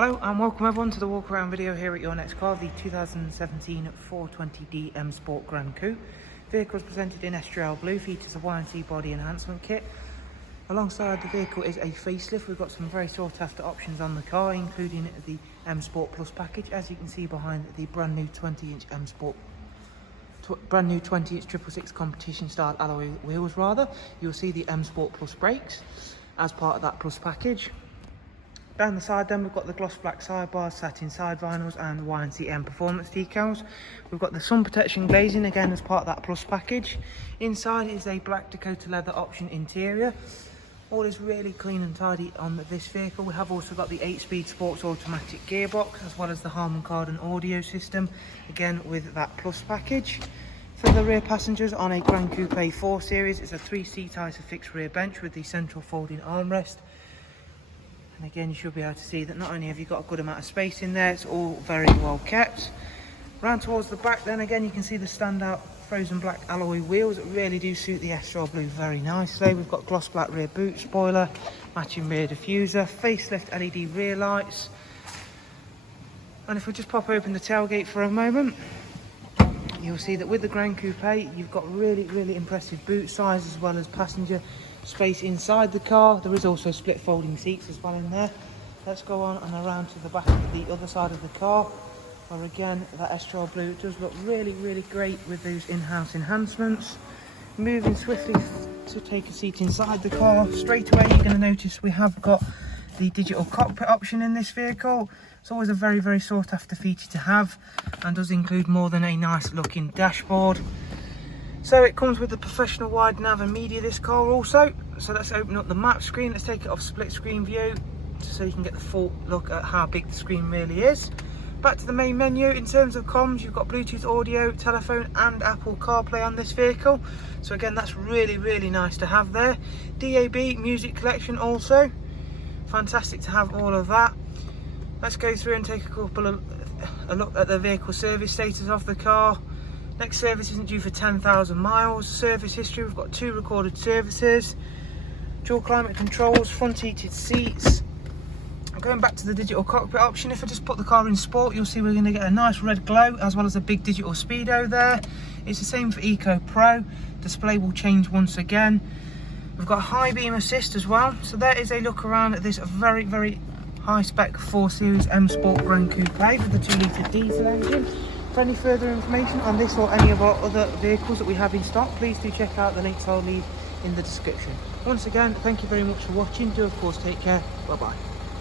Hello and welcome everyone to the walk around video here at your next car, the 2017 420D M Sport Grand Coupe. Vehicle is presented in STL Blue, features a Y&C body enhancement kit. Alongside the vehicle is a facelift. We've got some very sought after options on the car, including the M Sport Plus package, as you can see behind the brand new 20-inch M Sport. Brand new 20-inch 666 competition style alloy wheels rather. You'll see the M Sport Plus brakes as part of that Plus package. Down the side then we've got the gloss black sidebars, satin side vinyls and Y&C M performance decals. We've got the sun protection glazing again as part of that Plus package. Inside is a black Dakota leather option interior. All is really clean and tidy on this vehicle. We have also got the 8-speed sports automatic gearbox as well as the Harman Kardon audio system, again with that Plus package. For the rear passengers on a Grand Coupe 4 Series, it's a 3-seat ISOFIX rear bench with the central folding armrest. And again, you should be able to see that not only have you got a good amount of space in there, it's all very well kept. Round towards the back then, again, you can see the standout frozen black alloy wheels that really do suit the STL Blue very nicely. We've got gloss black rear boot spoiler, matching rear diffuser, facelift LED rear lights. And if we just pop open the tailgate for a moment, you'll see that with the Grand Coupe, you've got really impressive boot size as well as passenger space inside the car. There is also split folding seats as well in there. Let's go on and around to the back of the other side of the car, where again that STL Blue does look really great with those in-house enhancements. Moving swiftly to take a seat inside the car, straight away you're going to notice we have got the digital cockpit option in this vehicle. It's always a very sought after feature to have, and does include more than a nice looking dashboard. So it comes with the professional wide nav and media, this car also. So let's open up the map screen. Let's take it off split screen view so you can get the full look at how big the screen really is. Back to the main menu. In terms of comms, you've got Bluetooth audio, telephone and Apple CarPlay on this vehicle. So again, that's really nice to have there. DAB music collection also. Fantastic to have all of that. Let's go through and take a look at the vehicle service status of the car. Next service isn't due for 10,000 miles. Service history, we've got 2 recorded services. Dual climate controls, front heated seats. Going back to the digital cockpit option, if I just put the car in sport, you'll see we're going to get a nice red glow as well as a big digital speedo there. It's the same for Eco Pro. Display will change once again. We've got high beam assist as well. So there is a look around at this very high spec 4 Series M Sport Grand Coupe with the 2-litre diesel engine. For any further information on this or any of our other vehicles that we have in stock, please do check out the links I'll leave in the description. Once again, thank you very much for watching. Do of course take care. Bye bye.